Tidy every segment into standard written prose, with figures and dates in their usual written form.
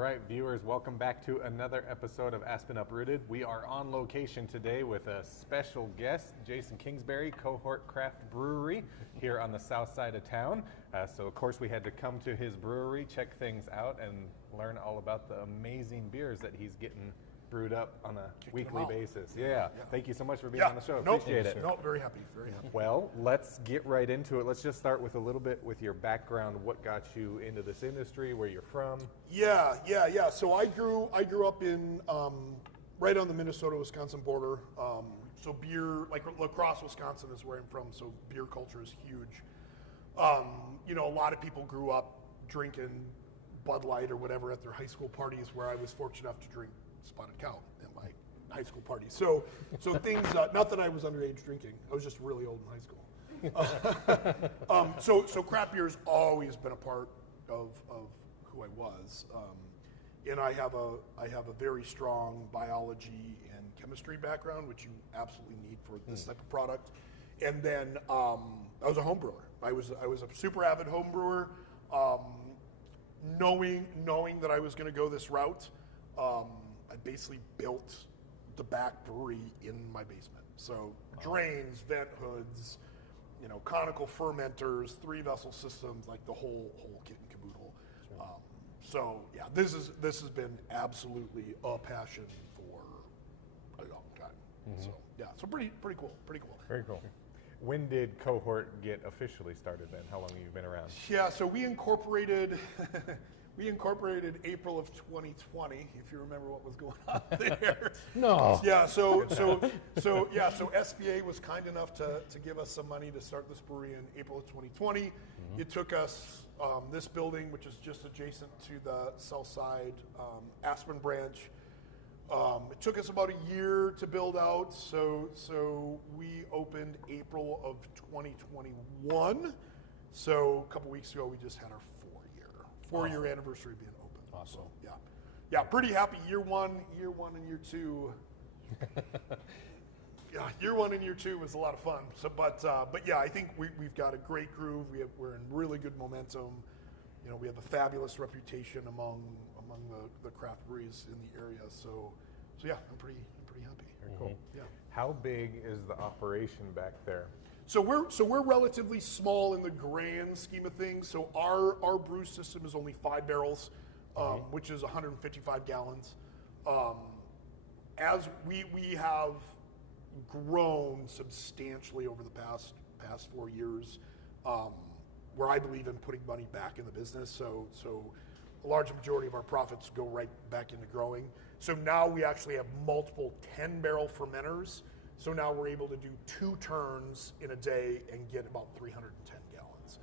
right, viewers, welcome back to another episode of Aspen Uprooted. We are on location today with a special guest, Jason Kingsbury, Cohort Craft Brewery, here on the south side of town. So, of course, we had to come to his brewery, check things out, and learn all about the amazing beers that he's getting brewed up on a weekly basis. Yeah. Thank you so much for being on the show. Appreciate it. No, very happy, very happy. Well, let's get right into it. Let's just start with a little bit with your background. What got you into this industry? Where you're from? Yeah. So I grew up in right on the Minnesota-Wisconsin border. So beer, like La Crosse, Wisconsin is where I'm from. So beer culture is huge. A lot of people grew up drinking Bud Light or whatever at their high school parties, where I was fortunate enough to drink Spotted Cow at my high school party. So things, not that I was underage drinking, I was just really old in high school. So craft beer's always been a part of who I was. And I have a very strong biology and chemistry background, which you absolutely need for this type of product. And then I was a home brewer. I was a super avid home brewer. Knowing that I was going to go this route, I basically built the back brewery in my basement. So drains, vent hoods, conical fermenters, 3-vessel systems, like the whole kit and caboodle. Sure. This has been absolutely a passion for a long time. So pretty cool. Very cool. When did Cohort get officially started then? How long have you been around? Yeah, so we incorporated April of 2020, if you remember what was going on there. No. Yeah, so SBA was kind enough to give us some money to start this brewery in April of 2020. Mm-hmm. It took us this building, which is just adjacent to the south side Aspen branch. It took us about a year to build out, so we opened April of 2021. So a couple weeks ago, we just had our four-year anniversary being open. Awesome. So, yeah, pretty happy. Year one and year two. Yeah, year one and year two was a lot of fun. So, but yeah, I think we've got a great groove. We're in really good momentum. We have a fabulous reputation among the craft breweries in the area. So yeah, I'm pretty happy. Very cool. Yeah. How big is the operation back there? So we're relatively small in the grand scheme of things. So our brew system is only 5 barrels, which is 155 gallons. As we have grown substantially over the past 4 years, where I believe in putting money back in the business. So a large majority of our profits go right back into growing. So now we actually have multiple 10-barrel fermenters. So now we're able to do 2 turns in a day and get about 310 gallons,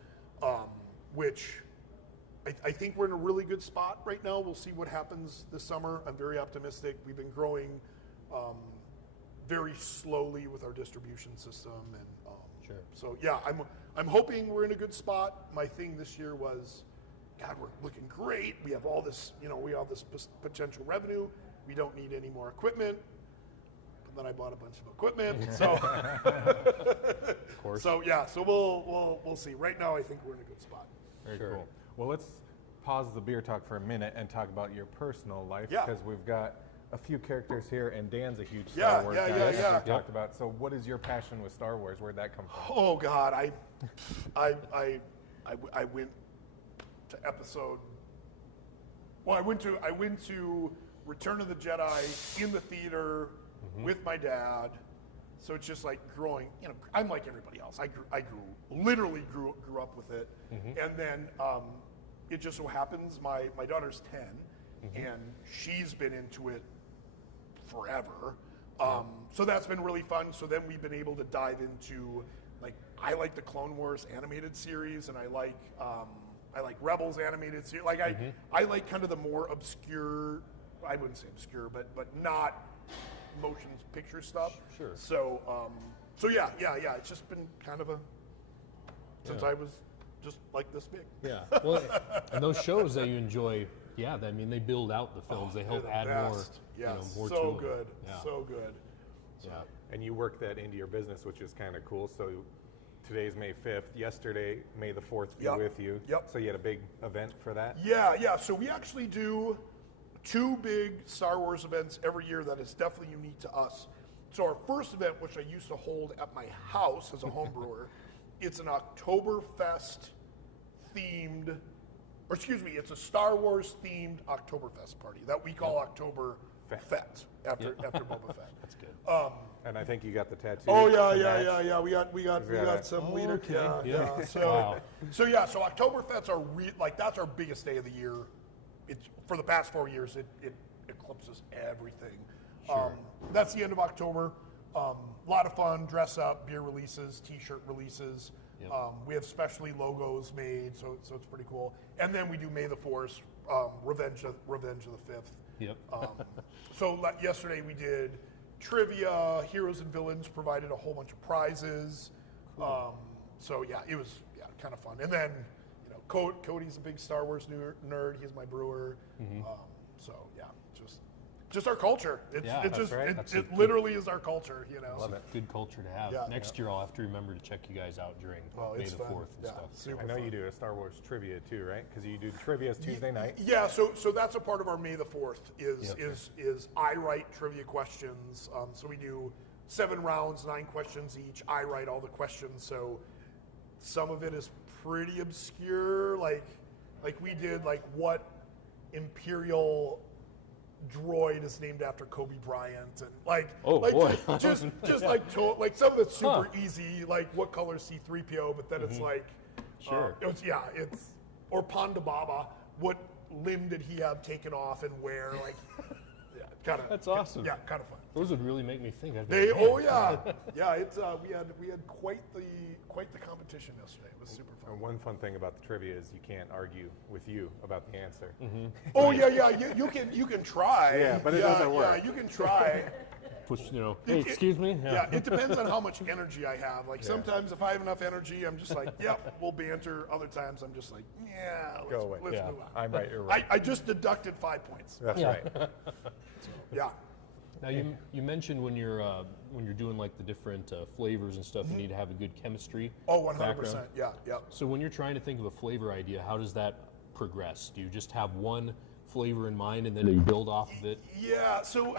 which I think we're in a really good spot right now. We'll see what happens this summer. I'm very optimistic. We've been growing very slowly with our distribution system, and sure. So yeah, I'm hoping we're in a good spot. My thing this year was, God, we're looking great. We have all this, we have this potential revenue. We don't need any more equipment. Then I bought a bunch of equipment, so of course. So we'll see. Right now, I think we're in a good spot. Very cool. Well, let's pause the beer talk for a minute and talk about your personal life, because we've got a few characters here, and Dan's a huge Star Wars guy, as we've talked about. So, what is your passion with Star Wars? Where'd that come from? Oh God, I went to episode. Well, I went to Return of the Jedi in the theater. With my dad, so it's just like growing. I'm like everybody else. I literally grew up with it, and then it just so happens my daughter's 10, and she's been into it forever. So that's been really fun. So then we've been able to dive into, like, I like the Clone Wars animated series, and I like Rebels animated series. Like I like kind of the more obscure. I wouldn't say obscure, but not motion picture stuff. Sure. So yeah. It's just been kind of since I was just like this big. Yeah. Well, and those shows that you enjoy, they build out the films. They help add more. Yes. More so to good. Yeah. So good. Yeah. And you work that into your business, which is kind of cool. So today's May 5th. Yesterday, May the 4th be with you. Yep. So you had a big event for that? Yeah. So we actually do 2 big Star Wars events every year that is definitely unique to us. So our first event, which I used to hold at my house as a home brewer, it's an Oktoberfest themed, or excuse me, it's a Star Wars themed Oktoberfest party that we call Oktober Fett after Boba Fett. That's good. And I think you got the tattoo. Oh to match. yeah. We got some leader. okay. Yeah. So Wow. so Oktoberfests are that's our biggest day of the year. It's for the past 4 years. It eclipses everything. Sure. That's the end of October. A lot of fun. Dress up, beer releases, T-shirt releases. Yep. We have specialty logos made, so it's pretty cool. And then we do May the 4th, Revenge of the 5th. Yep. So yesterday we did trivia, heroes and villains provided a whole bunch of prizes. So yeah, it was kind of fun. And then Cody's a big Star Wars nerd. He's my brewer. So yeah, just our culture. It literally is our culture. Love it. Good culture to have. Yeah. Next year I'll have to remember to check you guys out during May it's the fun. 4th and Yeah, stuff. super I know fun. you do a Star Wars trivia too, right? Because you do trivia Tuesday night. Yeah, so that's a part of our May the 4th is I write trivia questions. So we do 7 rounds, 9 questions each. I write all the questions. So some of it is pretty obscure. Like we did what Imperial droid is named after Kobe Bryant, and boy. just some of it's super easy, like what color is C-3PO, but then it's like Sure. It's or Ponda Baba, what limb did he have taken off and where, kind of. That's awesome. Yeah, kind of fun. Those would really make me think. It's we had quite the competition yesterday. It was super fun. And one fun thing about the trivia is you can't argue with you about the answer. Oh yeah. You can try. Yeah, but it doesn't work. Yeah, you can try. Push, hey, excuse me? Yeah, it depends on how much energy I have. Sometimes if I have enough energy, I'm just like, yep, we'll banter. Other times I'm just like, Go away. let's move on. I'm right, you're right. I just deducted 5 points. That's right. Yeah. Now you mentioned when you're doing the different flavors and stuff, you need to have a good chemistry. Oh, 100%. background. Yeah. So when you're trying to think of a flavor idea, how does that progress? Do you just have one flavor in mind and then you build off of it? Yeah. So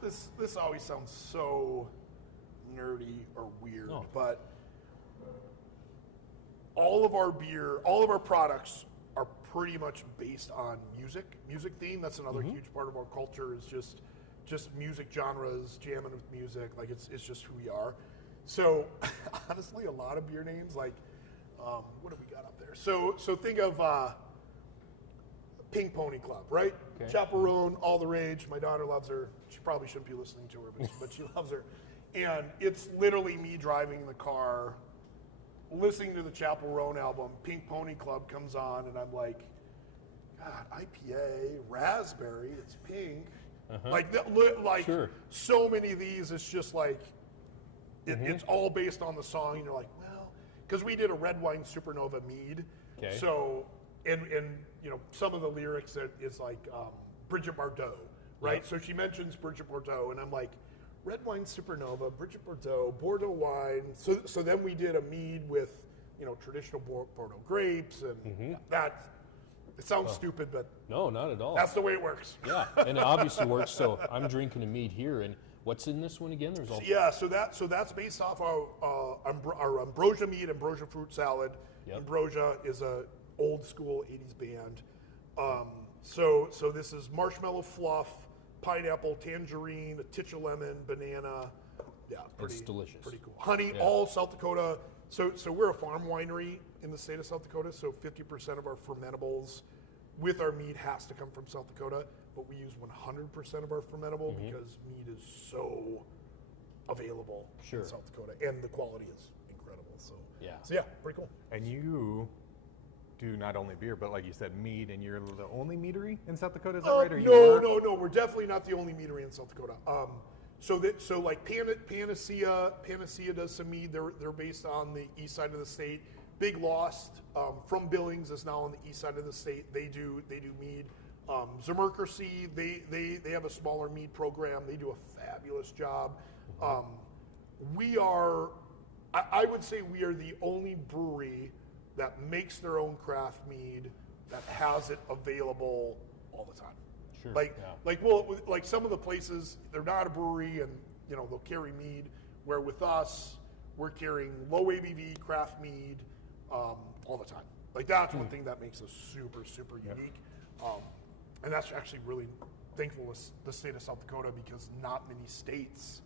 this always sounds so nerdy or weird, but all of our products are pretty much based on music theme. That's another huge part of our culture, is just music genres, jamming with music. It's just who we are. So honestly, a lot of beer names, what do we got up there? So think of Pink Pony Club, right? Okay. Chaperone, all the rage. My daughter loves her. She probably shouldn't be listening to her, but she loves her. And it's literally me driving in the car, listening to the Chaperone album. Pink Pony Club comes on, and I'm like, God, IPA, raspberry, it's pink. Sure. So many of these, it's just it's all based on the song, and you're like, well, because we did a red wine supernova mead. Okay. So, and some of the lyrics is Bridget Bardot, right? Yep. So she mentions Bridget Bardot, and I'm like, red wine supernova, Bridget Bardot, Bordeaux wine. So then we did a mead with, traditional Bordeaux grapes, and that. It sounds stupid, but No, not at all. that's the way it works. Yeah, and it obviously works. So I'm drinking a mead here, and what's in this one again? There's all. Yeah, so that's based off our ambrosia mead, ambrosia fruit salad. Yep. Ambrosia is a old school 80s band. So this is marshmallow fluff, pineapple, tangerine, a titch of lemon, banana. Yeah, It's delicious. Pretty cool. Honey, Yeah. all South Dakota. So we're a farm winery in the state of South Dakota. So 50% of our fermentables with our mead has to come from South Dakota, but we use 100% of our fermentable because mead is so available Sure. in South Dakota, and the quality is incredible. So Yeah. pretty cool. And you do not only beer, but like you said, mead, and you're the only meadery in South Dakota, is that right? Or you were? No, we're definitely not the only meadery in South Dakota. So Panacea does some mead. They're based on the east side of the state. Big Lost from Billings is now on the east side of the state. They do mead. Zemerkercy, they have a smaller mead program. They do a fabulous job. I would say we are the only brewery that makes their own craft mead that has it available all the time. Sure. Like some of the places, they're not a brewery, and they'll carry mead. Where with us, we're carrying low ABV craft mead all the time. Like that's one thing that makes us super, super unique. And that's actually really thankful to the state of South Dakota, because not many states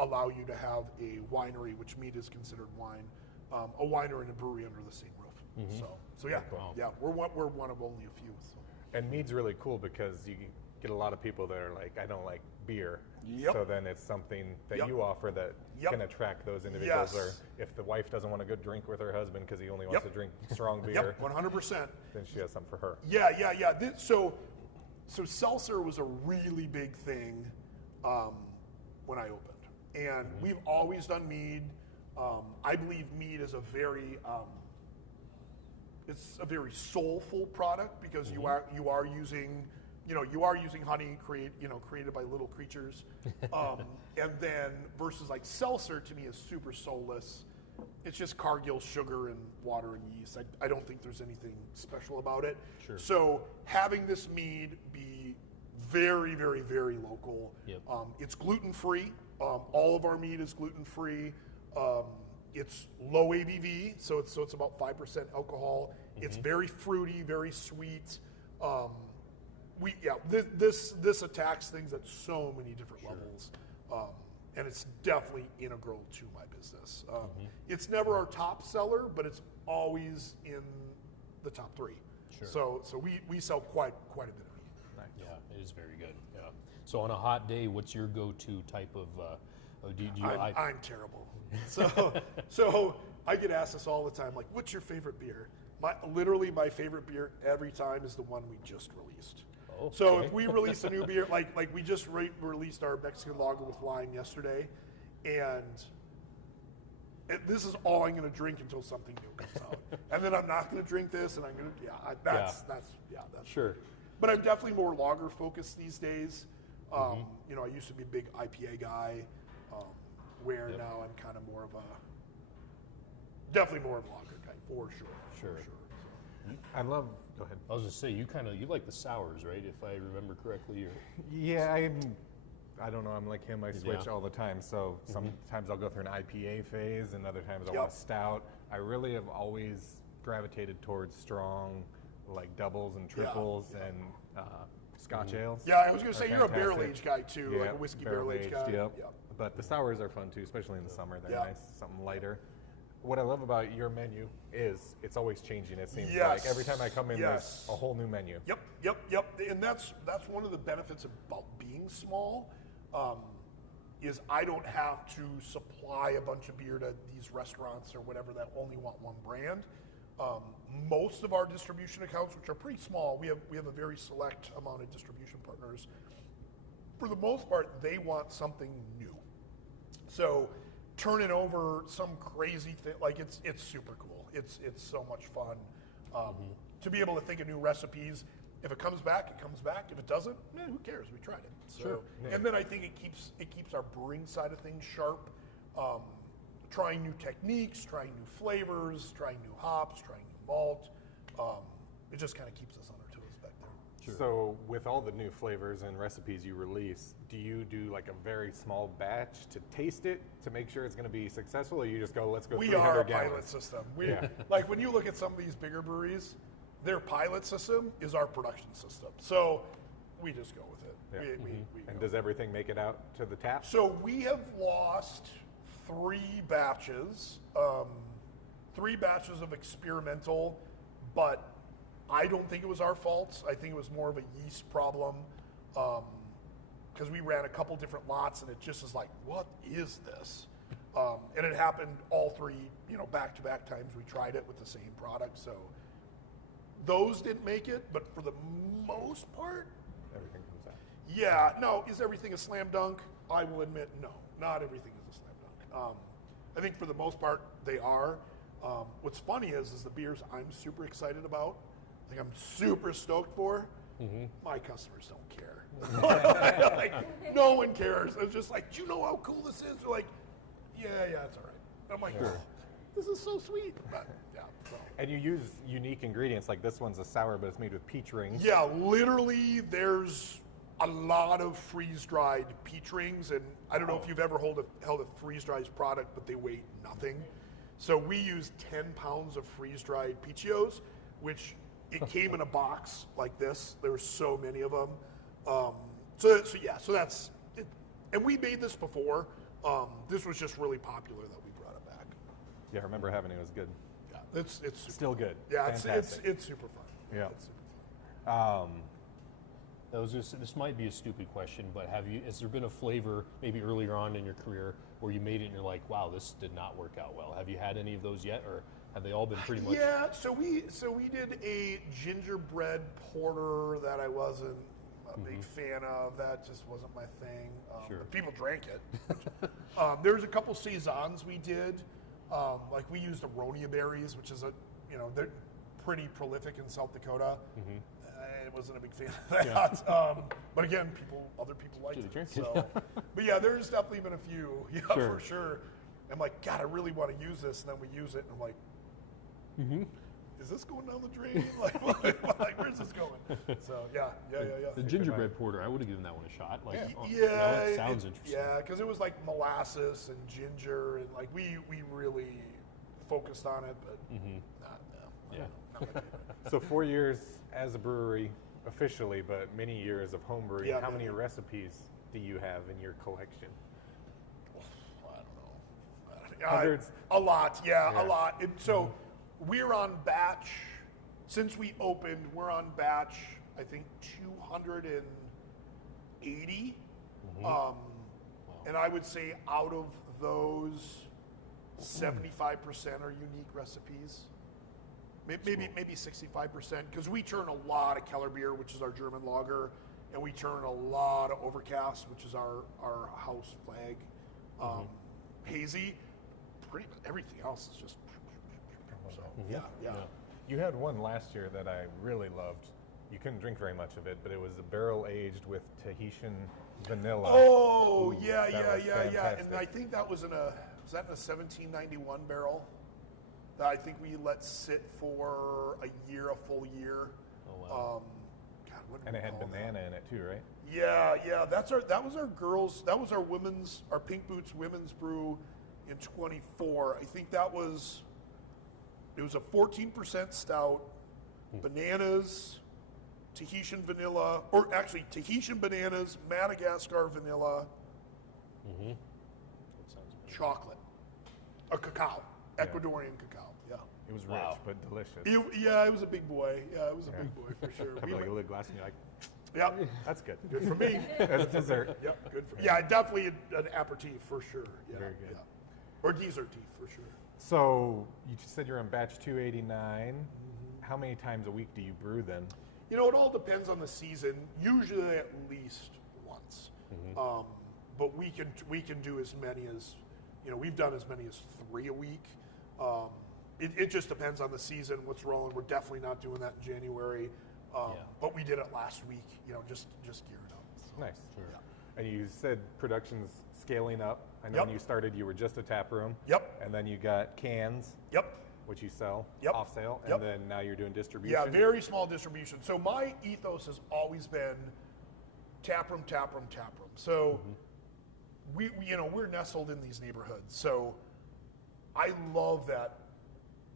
allow you to have a winery, which mead is considered wine, a winery and a brewery under the same roof. So yeah, Wow. yeah, we're one of only a few. So. And mead's really cool because you get a lot of people that are like, I don't like beer. Yep. So then it's something that Yep. you offer that Yep. can attract those individuals. Yes. Or if the wife doesn't want to go drink with her husband because he only wants Yep. to drink strong beer, Yep, 100%. then she has something for her. Yeah. So seltzer was a really big thing when I opened, and we've always done mead. I believe mead is a very it's a very soulful product, because you are using honey created by little creatures, and then versus like seltzer to me is super soulless. It's just Cargill sugar and water and yeast. I don't think there's anything special about it. Sure. So having this mead be very, very, very local. Yep. It's gluten free. All of our mead is gluten free. It's low ABV, so it's about 5% alcohol. It's very fruity, very sweet. This attacks things at so many different levels, and it's definitely integral to my business. It's never our top seller, but it's always in the top 3. Sure. So we sell quite a bit of meat. Yeah, it is very good. Yeah. So on a hot day, what's your go-to type of? I'm terrible. So I get asked this all the time, like, what's your favorite beer? Literally my favorite beer every time is the one we just released. Oh, So okay. if we release a new beer, like we just released our Mexican lager with lime yesterday, and this is all I'm going to drink until something new comes out, and then I'm not going to drink this, and I'm going to that's Sure. But I'm definitely more lager focused these days. I used to be a big IPA guy, where now I'm kind of definitely more of a lager guy for sure. Sure. I love. Go ahead. I was just say you like the sours, right? If I remember correctly. Or Yeah, I don't know. I'm like him. I switch Yeah. all the time. So sometimes I'll go through an IPA phase, and other times I Yep. want a stout. I really have always gravitated towards strong, like doubles and triples and Scotch ales. Yeah, I was going to are say you're a barrel fantastic. aged guy too, like a whiskey barrel aged guy. Yep. Yep. But the sours are fun too, especially in the summer. They're Yeah. nice, something lighter. What I love about your menu is it's always changing. It seems Yes. like every time I come in, Yes. there's a whole new menu. Yep. And that's one of the benefits about being small, is I don't have to supply a bunch of beer to these restaurants or whatever that only want one brand. Most of our distribution accounts, which are pretty small, we have a very select amount of distribution partners. For the most part, they want something new. So turning over some crazy thing, like it's super cool. It's so much fun to be able to think of new recipes. If it comes back, it comes back. If it doesn't, who cares? We tried it. So, Sure. Yeah. And then I think it keeps our brewing side of things sharp. Trying new techniques, trying new flavors, trying new hops, trying new malt. It just kind of keeps us on our toes back there. Sure. So with all the new flavors and recipes you release, do you do like a very small batch to taste it to make sure it's going to be successful, or you just go, let's go We 300 are a gallons? pilot system. Yeah. Like when you look at some of these bigger breweries, their pilot system is our production system. So we just go with it. Yeah. We And go. does everything make it out to the tap? So we have lost 3 batches, 3 batches of experimental, but I don't think it was our fault. I think it was more of a yeast problem, because we ran a couple different lots, and it just is like, what is this? And it happened all 3, back-to-back times we tried it with the same product. So those didn't make it, but for the most part, Everything comes out. yeah. No, is everything a slam dunk? I will admit, no, not everything is a slam dunk. I think for the most part, they are. What's funny is the beers I'm super excited about, like I'm super stoked for, my customers don't care. Like, no one cares. It's just like, do you know how cool this is? They're like, yeah, it's all right. I'm like, this is so sweet. But, yeah. So. And you use unique ingredients, like this one's a sour, but it's made with peach rings. Yeah, literally, there's a lot of freeze-dried peach rings, and I don't know if you've ever held a freeze-dried product, but they weigh nothing. So we use 10 pounds of freeze-dried peachios, which it came in a box like this. There were so many of them. So that's it. And we made this before. This was just really popular that we brought it back. Yeah, I remember having it. It was good. Yeah, it's super Still good. Yeah, it's super fun. Yeah. It's super fun. This might be a stupid question, but has there been a flavor maybe earlier on in your career where you made it and you're like, wow, this did not work out well? Have you had any of those yet, or have they all been pretty much? Yeah, so we did a gingerbread porter that I wasn't a big fan of. That just wasn't my thing. Sure. But people drank it. There was a couple saisons we did. Like we used aronia berries, which is they're pretty prolific in South Dakota. I wasn't a big fan of that. Yeah. But again, other people liked it. So, but yeah, there's definitely been a few, for sure. I'm like, God, I really want to use this, and then we use it, and I'm like, is this going down the drain? like, where's this going? So yeah. The gingerbread porter, I would have given that one a shot. That sounds interesting. Yeah, because it was like molasses and ginger, and like we really focused on it, but not my favorite. So 4 years as a brewery officially, but many years of home brewing. How many recipes do you have in your collection? I don't know. Hundreds? A lot, a lot. So we're on batch, since we opened, we're on batch, I think 280. And I would say out of those, 75% are unique recipes. Maybe 65%, because we turn a lot of Keller beer, which is our German lager, and we turn a lot of Overcast, which is our house flag. Hazy, pretty much everything else is just. So, yeah. You had one last year that I really loved. You couldn't drink very much of it, but it was a barrel aged with Tahitian vanilla. Oh, Ooh, yeah. Fantastic. And I think that was in a 1791 barrel that I think we let sit for a full year. Oh wow. God, and it had banana in it too, right? Yeah. That was our Pink Boots women's brew in 24. I think it was a 14% stout, bananas, Tahitian vanilla, or actually Tahitian bananas, Madagascar vanilla, chocolate, a cacao, Ecuadorian cacao. Yeah. It was rich but delicious. It was a big boy. Yeah, it was a big boy for sure. Have like a little glass and you're like, yep. That's good. Good for me. As a dessert. Yep, good for me. Yeah, definitely an aperitif for sure. Yeah, Very good. Yeah. Or dessert for sure. So you just said you're on batch 289. How many times a week do you brew then? It all depends on the season. Usually at least once. But we can do as many as, we've done as many as 3 a week. It just depends on the season, what's rolling. We're definitely not doing that in January. But we did it last week, just gearing up. So. Nice. Sure. And you said production's scaling up. I know when you started, you were just a tap room. Yep. And then you got cans. Yep. Which you sell off sale. Yep. And then now you're doing distribution. Yeah, very small distribution. So my ethos has always been tap room. So we're nestled in these neighborhoods. So I love that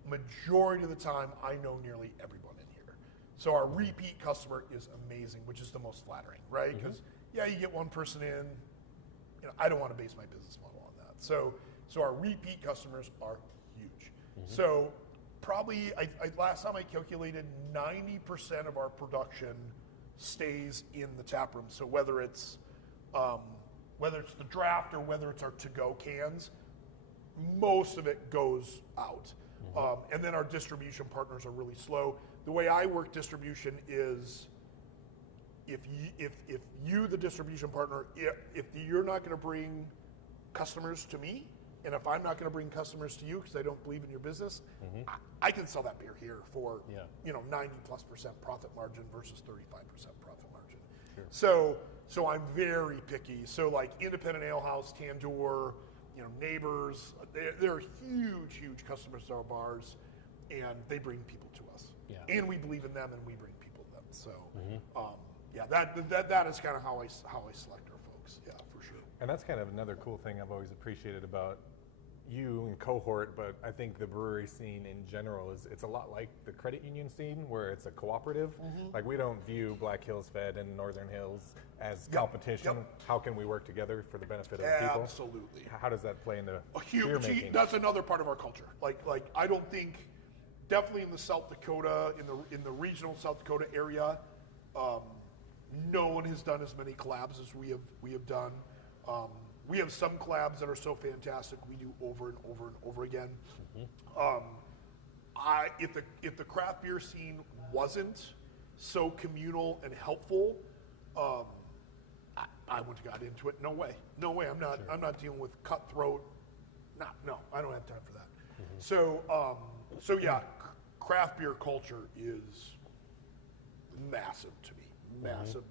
majority of the time I know nearly everyone in here. So our repeat customer is amazing, which is the most flattering, right? Because you get one person in. I don't want to base my business model on that. So our repeat customers are huge. So probably last time I calculated 90% of our production stays in the tap room. So whether it's the draft or whether it's our to-go cans, most of it goes out. And then our distribution partners are really slow. The way I work distribution is if you, the distribution partner, if you're not going to bring customers to me, and if I'm not going to bring customers to you because I don't believe in your business, I can sell that beer here for 90+% profit margin versus 35% profit margin. Sure. So I'm very picky. So like Independent Ale House, Tandoor, Neighbors, they're huge customers to our bars, and they bring people to us. Yeah. And we believe in them, and we bring people to them. So yeah, that is kind of how I select our folks. Yeah, for sure. And that's kind of another cool thing I've always appreciated about you and Cohort, but I think the brewery scene in general is it's a lot like the credit union scene where it's a cooperative. Like we don't view Black Hills Fed and Northern Hills as competition. How can we work together for the benefit of the people? Absolutely. How does that play into A huge. beer making? That's another part of our culture. Like I don't think, definitely in the South Dakota, in the regional South Dakota area, no one has done as many collabs as we have done. We have some collabs that are so fantastic we do over and over and over again. If the craft beer scene wasn't so communal and helpful, I wouldn't have got into it. No way. I'm not dealing with cutthroat. No, I don't have time for that. So yeah, craft beer culture is massive to me. Massive.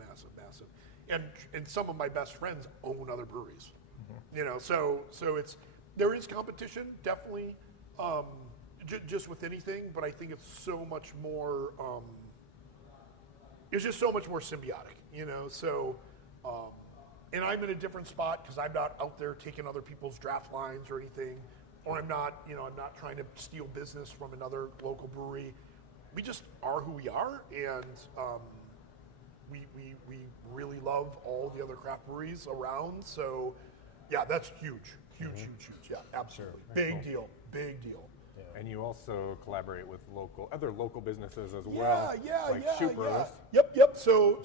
And some of my best friends own other breweries. So there is competition, definitely, just with anything, but I think it's so much more, it's just so much more symbiotic, and I'm in a different spot because I'm not out there taking other people's draft lines or anything, or I'm not trying to steal business from another local brewery. We just are who we are, and we really love all the other craft breweries around. So, yeah, that's huge. Yeah, absolutely. Big deal. Yeah. And you also collaborate with other local businesses as well. Like Shoot Bros. Yep. So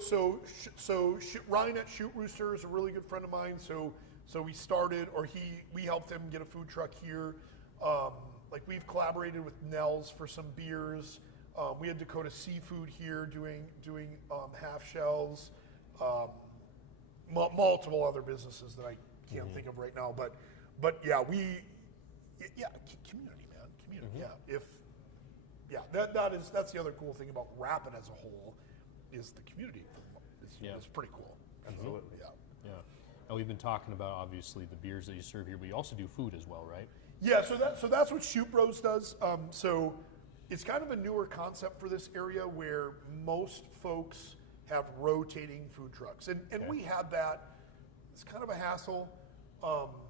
Ryan at Shoot Rooster is a really good friend of mine. So we started, we helped him get a food truck here. Like we've collaborated with Nels for some beers. We had Dakota Seafood here doing half shells. Multiple other businesses that I can't think of right now, but yeah, community, man, community. Yeah. That's the other cool thing about Rapid as a whole is the community. It's pretty cool. Absolutely. Yeah. And we've been talking about obviously the beers that you serve here, but you also do food as well, right? Yeah. So that's what Shoot Bros does. So it's kind of a newer concept for this area where most folks have rotating food trucks, and we had that. It's kind of a hassle.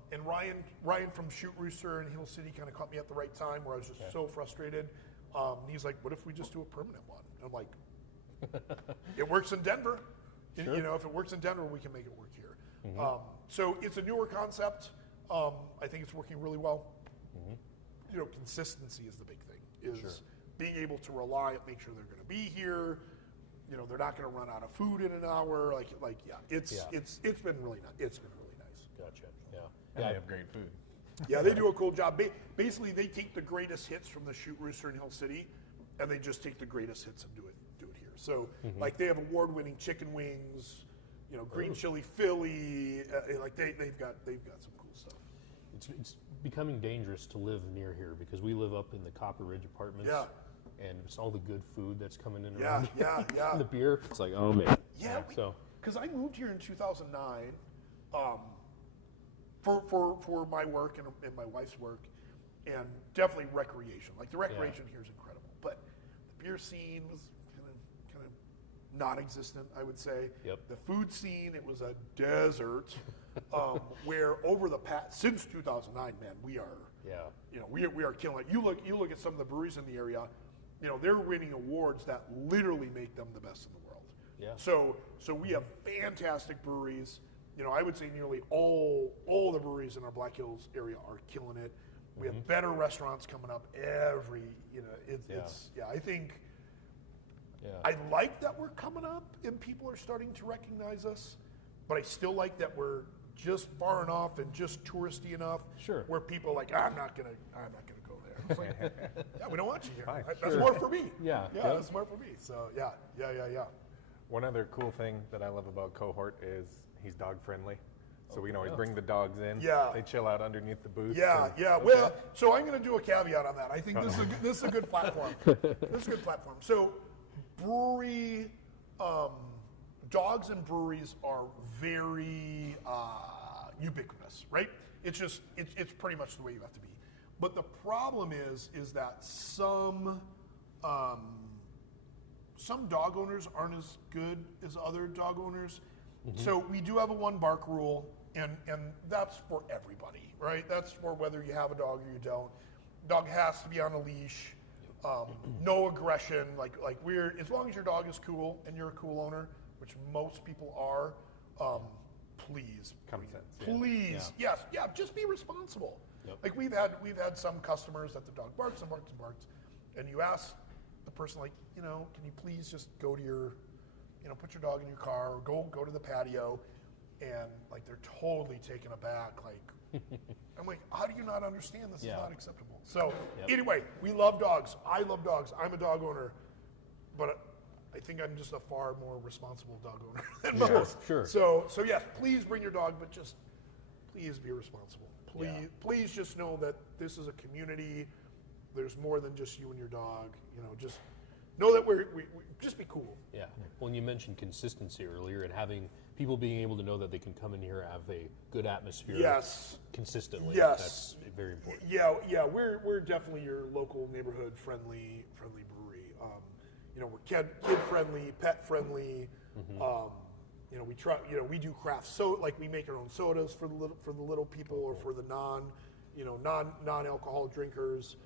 And Ryan from Shoot Rooster in Hill City kind of caught me at the right time where I was just so frustrated. He's like, "What if we just do a permanent one?" And I'm like, "It works in Denver. Sure. If it works in Denver, we can make it work here." So it's a newer concept. I think it's working really well. Consistency is the big thing. Being able to rely, make sure they're going to be here. They're not going to run out of food in an hour. It's been really nice. It's been really nice. Gotcha. Yeah. And they have great food. Yeah, they do a cool job. Basically, they take the greatest hits from the Shoot Rooster in Hill City, and they just take the greatest hits and do it here. So, like, they have award-winning chicken wings, green chili Philly. They've got some cool stuff. It's becoming dangerous to live near here because we live up in the Copper Ridge apartments. Yeah. And it's all the good food that's coming in Yeah. around. And the beer, it's like, oh man. Yeah. Because I moved here in 2009 for my work and my wife's work, and definitely recreation. Like the recreation here is incredible, but the beer scene was kind of non-existent, I would say. Yep. The food scene, it was a desert. Where over the past since 2009, man, we are we are killing it. You look at some of the breweries in the area. They're winning awards that literally make them the best in the world. Yeah. So we have fantastic breweries. I would say nearly all the breweries in our Black Hills area are killing it. We have better restaurants coming up I think I like that we're coming up and people are starting to recognize us, but I still like that we're just far enough and just touristy enough where people are like, I'm not gonna go there. It's like, yeah, we don't want you here. Fine. That's more for me. Yeah. That's more for me. So yeah. One other cool thing that I love about Cohort is he's dog friendly. So we can always bring the dogs in. Yeah. They chill out underneath the booth. Yeah. Well, so I'm going to do a caveat on that. I think this is a good platform. So brewery, dogs and breweries are very ubiquitous, right? It's pretty much the way you have to be. But the problem is that some some dog owners aren't as good as other dog owners. So we do have a 1 bark rule, and that's for everybody, right? That's for whether you have a dog or you don't. Dog has to be on a leash. No aggression. Like we're, as long as your dog is cool and you're a cool owner, which most people are, please, Common sense. please, yes, just be responsible. Yep. Like we've had some customers that the dog barks and barks and barks, and you ask the person, like, can you please just go to your, put your dog in your car or go to the patio, and like they're totally taken aback. Like, I'm like, how do you not understand this is not acceptable? So anyway, we love dogs. I love dogs. I'm a dog owner, but I think I'm just a far more responsible dog owner than most. Sure. So yes, please bring your dog, but just please be responsible. Please just know that this is a community. There's more than just you and your dog. Just know that we just be cool. Yeah. Well, you mentioned consistency earlier, and having people being able to know that they can come in here, have a good atmosphere. Yes. Consistently. Yes. That's very important. Yeah. We're definitely your local neighborhood friendly brewery. We're kid friendly, pet friendly. We try. We do craft like we make our own sodas for the little people or for the non-alcohol drinkers.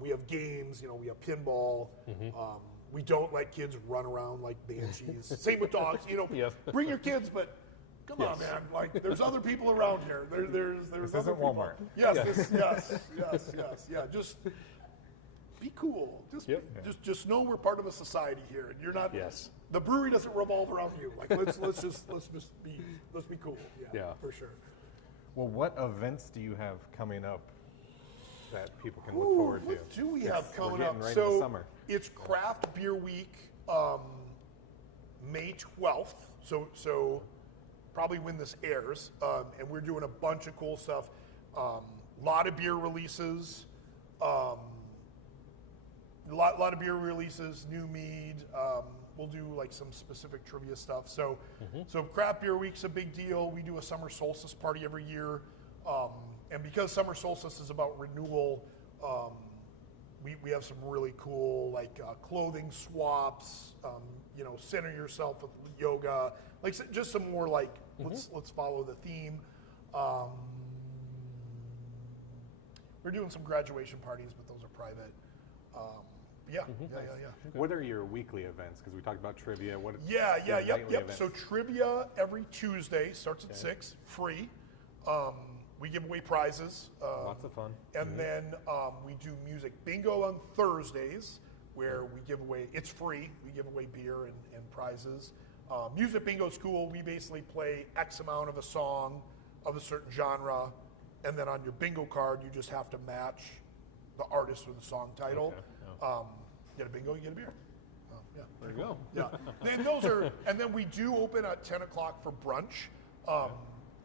We have games. We have pinball. We don't let kids run around like banshees. Same with dogs. Bring your kids, but come on, man. Like, there's other people around here. There's This other isn't people. Walmart. Yes. Yes. Yeah. Just be cool. Just know we're part of a society here, and you're not. Yes. The brewery doesn't revolve around you. Like, let's be cool. Yeah. For sure. Well, what events do you have coming up that people can look forward to? What do we have coming we're up? getting right So into summer. it's Craft Beer Week, May 12th. So probably when this airs, and we're doing a bunch of cool stuff. Lot of beer releases. Lot of beer releases, new mead. We'll do like some specific trivia stuff. So Craft Beer Week's a big deal. We do a summer solstice party every year. And because summer solstice is about renewal, we have some really cool like clothing swaps. Center yourself with yoga, like just some more like let's follow the theme. We're doing some graduation parties, but those are private. Yeah. What are your weekly events? Because we talked about trivia. Yep. So trivia every Tuesday starts at 6, free. We give away prizes. Lots of fun. And then we do music bingo on Thursdays, where we give away, it's free, we give away beer and prizes. Music bingo's cool. We basically play X amount of a song of a certain genre, and then on your bingo card, you just have to match the artist or the song title. Okay. Get a bingo, you get a beer. There you go. Yeah. And then we do open at 10 o'clock for brunch.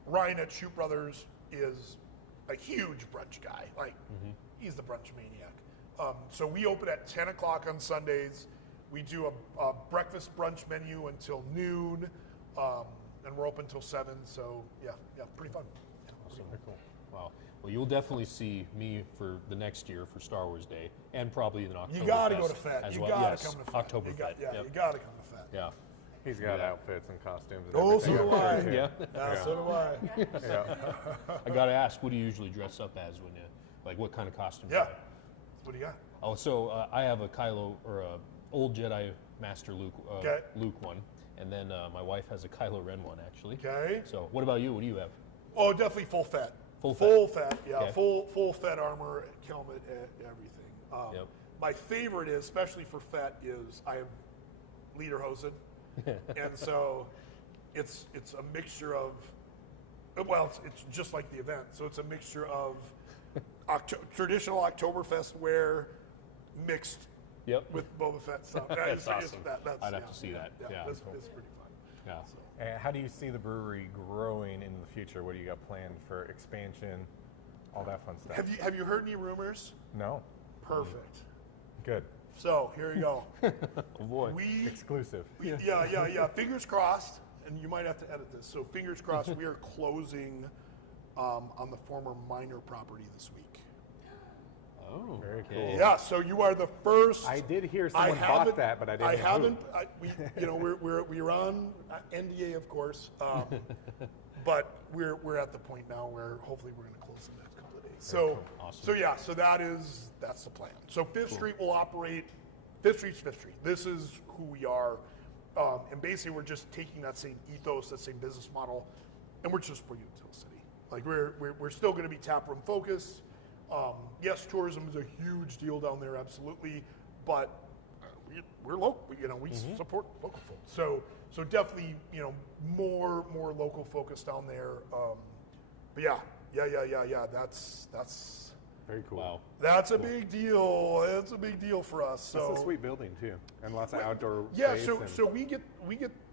Ryan at Shoot Brothers is a huge brunch guy. Like, he's the brunch maniac. So we open at 10 o'clock on Sundays. We do a breakfast brunch menu until noon, and we're open until 7. So yeah, pretty fun. Awesome. Cool. Wow. Well, you'll definitely see me for the next year for Star Wars Day, and probably in October. You got to go to FET. You got to come to FET. October FET. You got to come to FET. Yeah. He's got outfits and costumes. And Oh, so everything, do I'm I. sure, too. Yeah. So do I. I got to ask, what do you usually dress up as when you, like, what kind of costume? Yeah. What do you got? Oh, so I have a Kylo or a old Jedi Master Luke Luke one, and then my wife has a Kylo Ren one actually. Okay. So what about you? What do you have? Oh, definitely full FET. Full FET. Yeah. Okay. Full FET armor, helmet, everything. Yep. My favorite is, especially for FET, is I have lederhosen, and so it's a mixture of, well, it's just like the event. So it's a mixture of traditional Oktoberfest wear mixed with Boba Fett stuff. That's awesome. I'd have to see that. Yeah. It's pretty fun. Yeah. So. And how do you see the brewery growing in the future? What do you got planned for expansion? All that fun stuff. Have you heard any rumors? No. Perfect. Good. So here you go. Oh boy. Exclusive. Yeah. Fingers crossed, and you might have to edit this. So fingers crossed, we are closing on the former minor property this week. Oh, Very okay. cool. Yeah, so you are the first. I did hear someone bought that, but I didn't. I know who. haven't. We're on NDA, of course, but we're at the point now where hopefully we're going to close in the next couple of days. So Awesome. so yeah, so that's the plan. So Fifth Street will operate. Fifth Street's Fifth Street. This is who we are, and basically we're just taking that same ethos, that same business model, and we're just bringing it to the city. Like we're still going to be taproom focused. Yes, tourism is a huge deal down there, absolutely, but we're local. We support local folks. So definitely, more local focus down there. But yeah. That's Very cool. Wow. that's a big deal. That's a big deal for us. So It's a sweet building too, and lots of outdoor yeah. space. So we get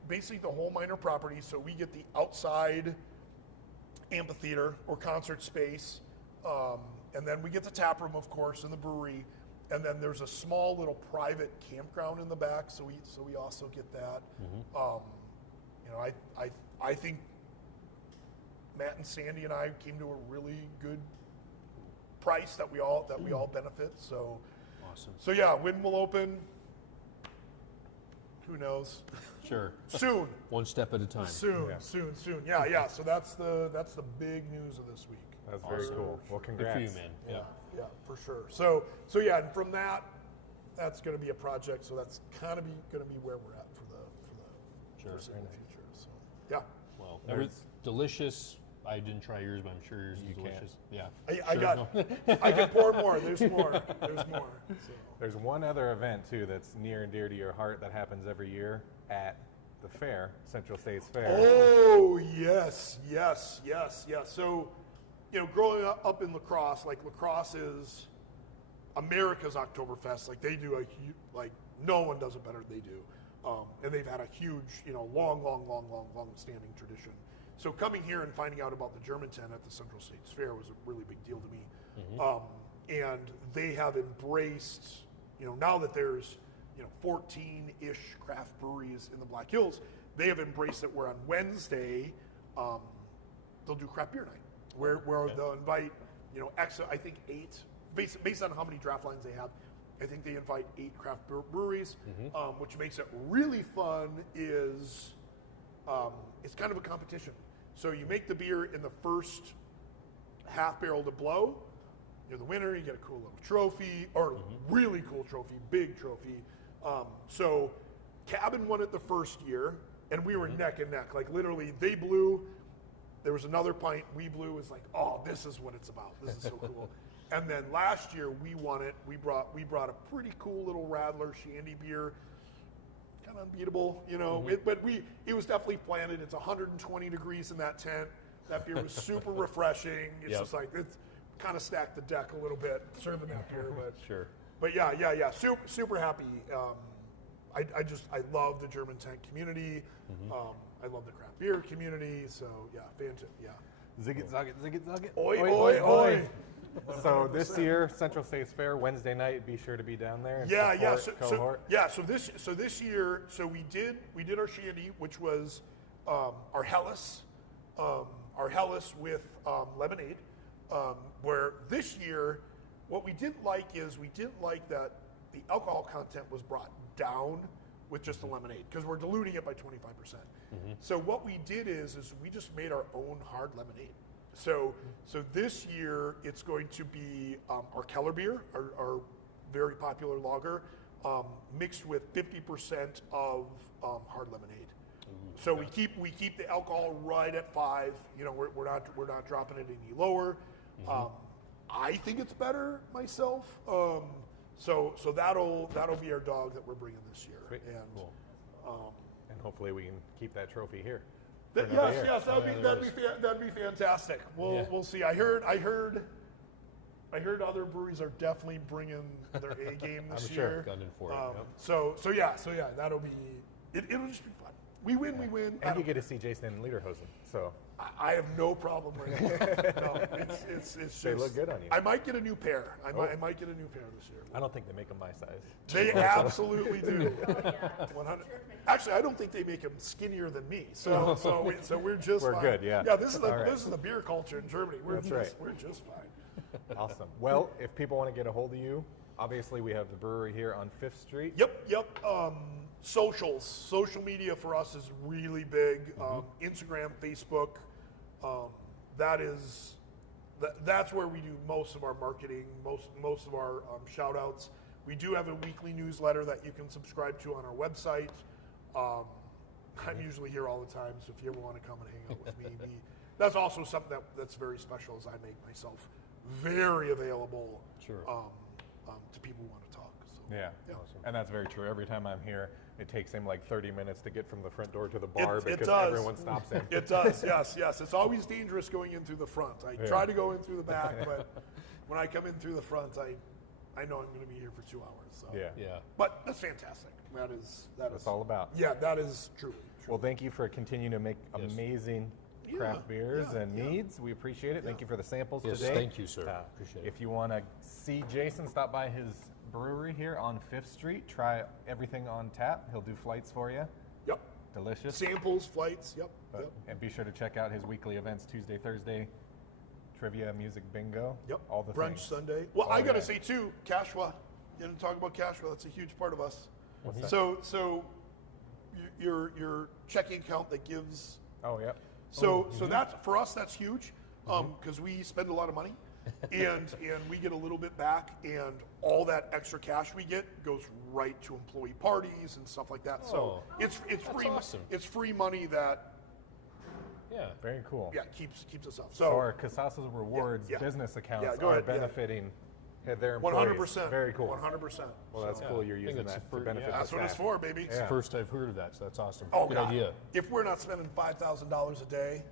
basically the whole minor property. So we get the outside amphitheater or concert space. And then we get the tap room, of course, and the brewery, and then there's a small little private campground in the back, so we also get that. I think Matt and Sandy and I came to a really good price that we all benefit. So Awesome. so yeah, when we'll open, who knows? Sure. Soon. One step at a time. Soon. Yeah. So that's the big news of this week. That's very cool. Well, Good congrats. for you, man. Yeah. Yeah, for sure. So yeah, and from that's going to be a project. So that's kind of going to be where we're at for the Sure. foreseeable future. So yeah, Well, There's- delicious. I didn't try yours, but I'm sure yours is You can't. delicious. Yeah. I Sure, got. no. I can pour more. There's more. So. There's one other event too that's near and dear to your heart that happens every year at the fair, Central States Fair. Oh yes. So, growing up in La Crosse, like La Crosse is America's Oktoberfest. Like they do no one does it better than they do, and they've had a huge, long standing tradition. So coming here and finding out about the Germantown at the Central States Fair was a really big deal to me. And they have embraced, now that there's 14-ish craft breweries in the Black Hills, they have embraced it where on Wednesday, they'll do craft beer night, where they'll invite, I think 8, based on how many draft lines they have, I think they invite 8 craft breweries, which makes it really fun is it's kind of a competition. So you make the beer in the first half barrel to blow, you're the winner, you get a cool little trophy, or really cool trophy, big trophy. So Cabin won it the first year, and we were neck and neck. Like literally, they blew, there was another pint, we blew, it was like, oh, this is what it's about. This is so cool. And then last year we won it. We brought a pretty cool little Radler Shandy beer, kind of unbeatable, it was definitely planted. It's 120 degrees in that tent. That beer was super refreshing. It's just like it's kind of stacked the deck a little bit serving that beer, but Sure. But yeah, super happy. I love the German tent community. I love the craft beer community. So yeah, fantastic. Yeah. Zig it, zug it. Oi, oi, oi. So this year, Central States Fair, Wednesday night, be sure to be down there. And Yeah. support Cohort. So this year, we did our shandy, which was our Helles with lemonade. Where this year, what we didn't like that the alcohol content was brought down with just the lemonade because we're diluting it by 25%. So what we did is we just made our own hard lemonade. So this year it's going to be our Keller beer, our very popular lager, mixed with 50% of hard lemonade. So we keep the alcohol right at 5. We're not dropping it any lower. I think it's better myself. So that'll be our dog that we're bringing this year. Sweet. And Cool. And hopefully we can keep that trophy here. yes, that'd be fantastic. We'll see. I heard other breweries are definitely bringing their A game this I'm sure. year. Gunning for it. So yeah, that'll be. It'll just be fun. We win. And you get to see Jason in Lederhosen. So I have no problem with it. No, it's just. they look good on you. I might get a new pair. I might get a new pair this year. I don't think they make them my size. They absolutely do. 100. Actually, I don't think they make them skinnier than me. So we're just We're fine. good, yeah. Yeah, this is All right. the beer culture in Germany. We're That's just right. we're just fine. Awesome. Well, if people want to get a hold of you, obviously we have the brewery here on 5th Street. Yep. Social media for us is really big. Instagram, Facebook. That's where we do most of our marketing, most of our shout outs. We do have a weekly newsletter that you can subscribe to on our website. I'm usually here all the time, so if you ever want to come and hang out with me, that's also something that's very special, is I make myself very available to people who want to talk. So, Yeah. Awesome. And that's very true. Every time I'm here, it takes him like 30 minutes to get from the front door to the bar It because does. everyone stops him. It does, yes. It's always dangerous going in through the front. I try to go in through the back, but when I come in through the front, I know I'm going to be here for 2 hours. So. Yeah. But that's fantastic. That's all about. Yeah, that is true. Well, thank you for continuing to make amazing craft beers and meads. We appreciate it. Thank you for the samples Yes, today. thank you, sir. Appreciate it. If you want to see Jason, stop by his brewery here on 5th Street. Try everything on tap. He'll do flights for you. Yep. Delicious. Samples, flights, yep. And be sure to check out his weekly events Tuesday, Thursday, trivia, music, bingo. Yep. All the Brunch things. Sunday. Well, I got to say too, Cashwa. You didn't talk about Cashwa. That's a huge part of us. What's that? So your checking account that gives. Oh, yep. So that's, for us, that's huge because we spend a lot of money and we get a little bit back, and all that extra cash we get goes right to employee parties and stuff like that. So it's free. Awesome. It's free money that Very cool. keeps us up. So our Casasa's Rewards business accounts go are ahead, benefiting their employees. 100%. Very cool. 100%. Well, that's cool. You're I think using it's that the to benefit the That's what it's staff. for, baby. It's the first I've heard of that, so that's awesome. Oh, Good God. idea. If we're not spending $5,000 a day,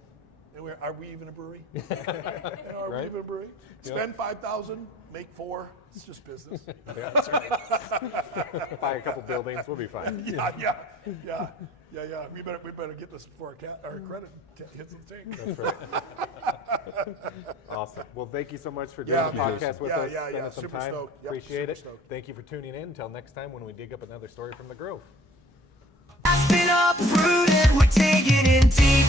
then are we even a brewery? Are we Right? even a brewery? Yep. Spend $5,000, make $4. It's just business. Yeah, that's right. Buy a couple buildings, we'll be fine. Yeah. We better get this before our credit hits the tank. That's right. Awesome. Well, thank you so much for doing Yeah, the man. podcast with Yeah, us. yeah, spending yeah. some Super time. stoked. Yep, Appreciate super it. stoked. Thank you for tuning in. Until next time when we dig up another story from the Grove. Aspen Uprooted, we're taking it deep.